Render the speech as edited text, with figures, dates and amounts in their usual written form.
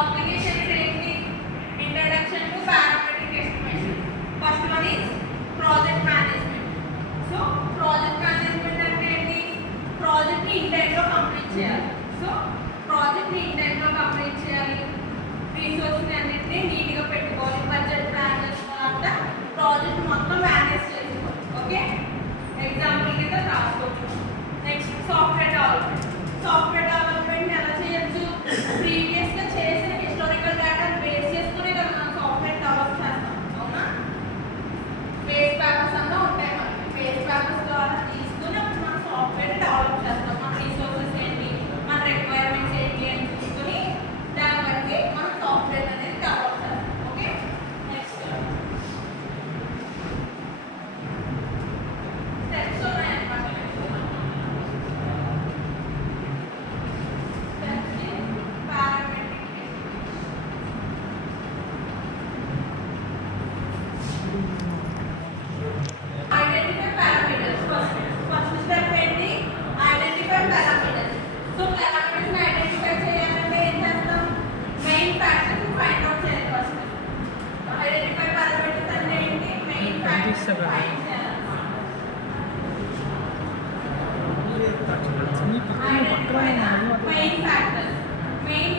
Applications ఏంటి? Introduction to parametric estimation. First one is project management. So project management అంటే ఏంటి? Project ని in time లో కంప్లీట్ చేయాలి. So project ని in time లో కంప్లీట్ చేయాలి. రిసోర్స్ ని అన్నిటిని నీట్ గా పెట్టుకోవాలి. బడ్జెట్ ప్లాన్ చేసుకోవాలంటే ప్రాజెక్ట్ మొత్తం మేనేజ్ చేసుకోవాలి. ఓకే, ఎగ్జాంపుల్ కింద రాసుకోవచ్చు. Next software development. Software development ఎలా చేయొచ్చు? ప్రీవియస్ గా చేసిన హిస్టారికల్ డేటాను బేస్ చేసుకునే కదా మనం సాఫ్ట్వేర్ డెవలప్ చేస్తాం. అవునా? బేస్ పేపర్స్ అంతా ఉంటాయి మనకి. బేస్ పేపర్స్ ద్వారా తీసుకుని అప్పుడు మనం సాఫ్ట్వేర్ డెవలప్ చేస్తాం. మన రిసోర్సెస్ ఏంటి, మన రిక్వైర్మెంట్స్ ఏంటి అని చూసుకుని దాన్ని బట్టి మనం సాఫ్ట్వేర్ అనేది డెవలప్ చేస్తాం. ఓకే, నెక్స్ట్ స్టెప్స్ ఉన్నాయన్నమాట. Identify parameters. First step ఏంటి? Identify parameters. So parameters ని ఐడెంటిఫై చేయాలంటే ఏం చేస్తాం? మెయిన్ ఫ్యాక్టర్స్ ని ఫైండ్ అవుట్ చేయాలి ఫస్ట్. ఐడెంటిఫై parameters అంటే ఏంటి? మెయిన్ ఫ్యాక్టర్స్ ని ఫైండ్ చేయాలన్నమాట. Identify the main factors. Main